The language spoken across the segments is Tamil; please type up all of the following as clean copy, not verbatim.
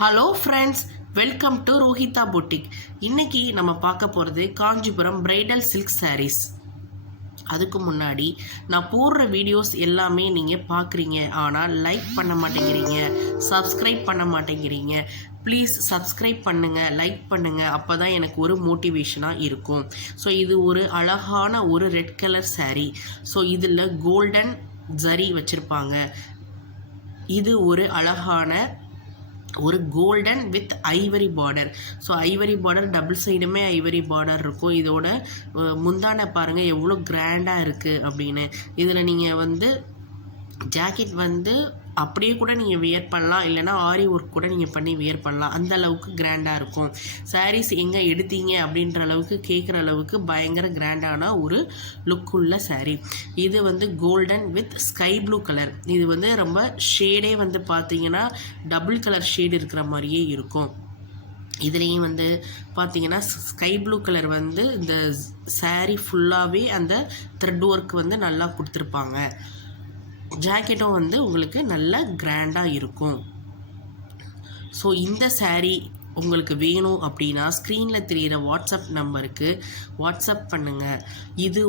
Hello friends, welcome to Rohitha boutique. இன்னைக்கு நம்ம பார்க்க போகிறது காஞ்சிபுரம் பிரைடல் சில்க் சாரீஸ். அதுக்கு முன்னாடி நான் போடுற வீடியோஸ் எல்லாமே நீங்கள் பார்க்குறீங்க, ஆனால் லைக் பண்ண மாட்டேங்கிறீங்க, சப்ஸ்கிரைப் பண்ண மாட்டேங்கிறீங்க. ப்ளீஸ் சப்ஸ்கிரைப் பண்ணுங்கள், லைக் பண்ணுங்கள், அப்போ தான் எனக்கு ஒரு மோட்டிவேஷனாக இருக்கும். ஸோ இது ஒரு அழகான ஒரு ரெட் கலர் சாரீ. ஸோ இதில் கோல்டன் ஜரி வச்சுருப்பாங்க. இது ஒரு அழகான ஒரு golden with Ivory border. So Ivory border double சைடுமே ஐவரி பார்டர் இருக்கும். இதோட முந்தானை பாருங்கள் எவ்வளோ கிராண்டாக இருக்குது அப்படின்னு. இதில் நீங்கள் ஜாக்கெட் அப்படியே கூட நீங்கள் வியர் பண்ணலாம், இல்லைனா ஆரி ஒர்க் கூட நீங்கள் பண்ணி வியர் பண்ணலாம். அந்த அளவுக்கு கிராண்டாக இருக்கும். சாரீஸ் எங்கே எடுத்தீங்க அப்படின்ற அளவுக்கு கேட்குற அளவுக்கு பயங்கர கிராண்டான ஒரு லுக் உள்ள சாரீ. இது golden with sky blue colour. இது ரொம்ப ஷேடே பார்த்தீங்கன்னா டபுள் கலர் ஷேடு இருக்கிற மாதிரியே இருக்கும். இதுலேயும் பார்த்தீங்கன்னா ஸ்கை ப்ளூ கலர் இந்த சாரீ ஃபுல்லாகவே அந்த த்ரெட் ஒர்க் நல்லா கொடுத்துருப்பாங்க. ஜாக்கெட்டும் உங்களுக்கு நல்ல கிராண்டாக இருக்கும். ஸோ இந்த சாரீ உங்களுக்கு வேணும் அப்படின்னா ஸ்க்ரீனில் தெரிகிற வாட்ஸ்அப் நம்பருக்கு வாட்ஸ்அப் பண்ணுங்கள். இது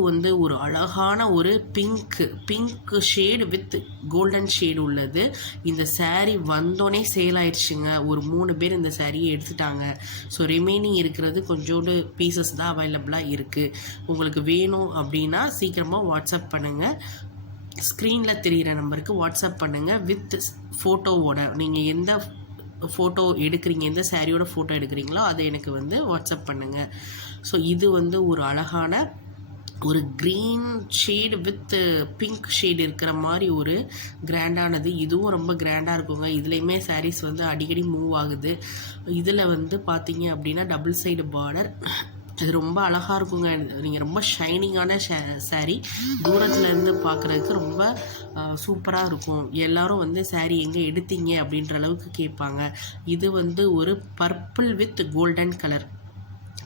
ஒரு அழகான ஒரு pink shade with golden shade உள்ளது. இந்த சாரீ வந்தோடனே சேல் ஆயிடுச்சுங்க. ஒரு 3 பேர் இந்த சாரியை எடுத்துட்டாங்க. ஸோ ரிமைனிங் இருக்கிறது கொஞ்சோண்டு பீசஸ் தான் அவைலபிளாக இருக்குது. உங்களுக்கு வேணும் அப்படின்னா சீக்கிரமாக வாட்ஸ்அப் பண்ணுங்கள். ஸ்க்ரீனில் தெரிகிற நம்பருக்கு வாட்ஸ்அப் பண்ணுங்கள் வித் ஃபோட்டோவோட. நீங்கள் எந்த ஃபோட்டோ எடுக்கிறீங்க, எந்த சாரியோட ஃபோட்டோ எடுக்கிறீங்களோ அதை எனக்கு வாட்ஸ்அப் பண்ணுங்கள். ஸோ இது ஒரு அழகான ஒரு green shade with pink shade இருக்கிற மாதிரி ஒரு கிராண்டானது. இதுவும் ரொம்ப கிராண்டாக இருக்குங்க. இதுலேயுமே சாரீஸ் அடிக்கடி மூவ் ஆகுது. இதில் பார்த்தீங்க அப்படின்னா டபுள் சைடு பார்டர். இது ரொம்ப அழகாக இருக்குங்க. நீங்கள் ரொம்ப ஷைனிங்கான சாரீ. தூரத்துலேருந்து பார்க்குறதுக்கு ரொம்ப சூப்பராக இருக்கும். எல்லோரும் சாரீ எங்கே எடுத்தீங்க அப்படின்ற அளவுக்கு கேட்பாங்க. இது ஒரு பர்பிள் வித் கோல்டன் கலர்.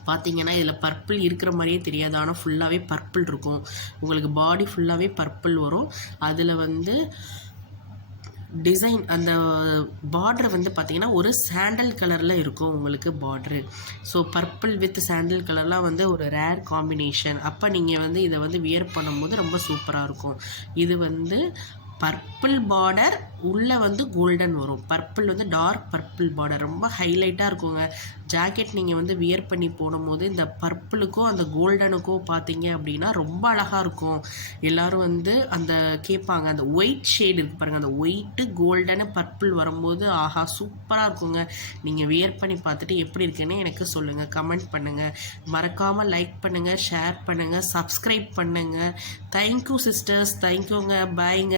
பார்த்தீங்கன்னா இதில் பர்பிள் இருக்கிற மாதிரியே தெரியாது, ஆனால் ஃபுல்லாகவே பர்பிள் இருக்கும். உங்களுக்கு பாடி ஃபுல்லாகவே பர்பிள் வரும். அதில் டிசைன் அந்த பார்டர் பார்த்தீங்கன்னா ஒரு சாண்டல் கலரில் இருக்கும் உங்களுக்கு பார்ட்ரு. ஸோ பர்பிள் வித் சாண்டல் கலர்லாம் ஒரு ரேர் காம்பினேஷன். அப்போ நீங்கள் இதை வியர் பண்ணும்போது ரொம்ப சூப்பராக இருக்கும். இது பர்பிள் பார்டர் உள்ளே கோல்டன் வரும். பர்பிள் டார்க் பர்பிள் பார்டர் ரொம்ப ஹைலைட்டாக இருக்குங்க. ஜாக்கெட் நீங்கள் வியர் பண்ணி போடும்போது இந்த பர்பிளுக்கும் அந்த கோல்டனுக்கும் பார்த்தீங்க அப்படின்னா ரொம்ப அழகாக இருக்கும். எல்லோரும் அந்த கேட்பாங்க. அந்த ஒயிட் ஷேடு இருக்குது பாருங்கள், அந்த ஒயிட்டு கோல்டனு பர்பிள் வரும்போது ஆஹா சூப்பராக இருக்குங்க. நீங்கள் வியர் பண்ணி பார்த்துட்டு எப்படி இருக்குன்னு எனக்கு சொல்லுங்கள், கமெண்ட் பண்ணுங்கள். மறக்காமல் லைக் பண்ணுங்கள், ஷேர் பண்ணுங்கள், சப்ஸ்கிரைப் பண்ணுங்கள். தேங்க்யூ சிஸ்டர்ஸ், தேங்க்யூங்க, பாய்ங்க.